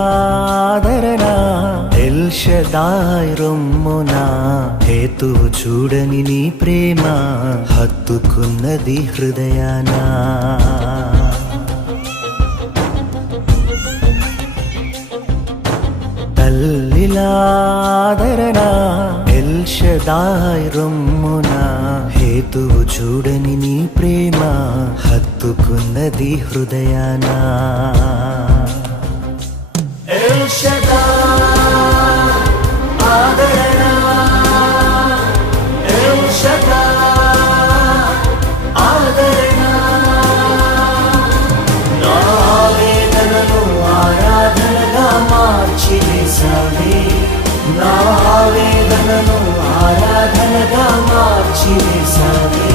తల్లిలాదరనా L షదాయ్ రొమ్మునా హేతువు చూడని నీ ప్రేమ హత్తుకున్నది హృదయానా తల్లిలాదరనా ఎల్ షదాయ్ రొమ్మునా హేతువు చూడని నీ ప్రేమ హత్తుకున్నది హృదయానా ఎల్ షదాయ్ ఆదరనా ఎల్ షదాయ్ ఆదరనా నా ఆవేదనను ఆరాధనగా మార్చివేశావే నా ఆవేదనను ఆరాధనగా మార్చివేశావే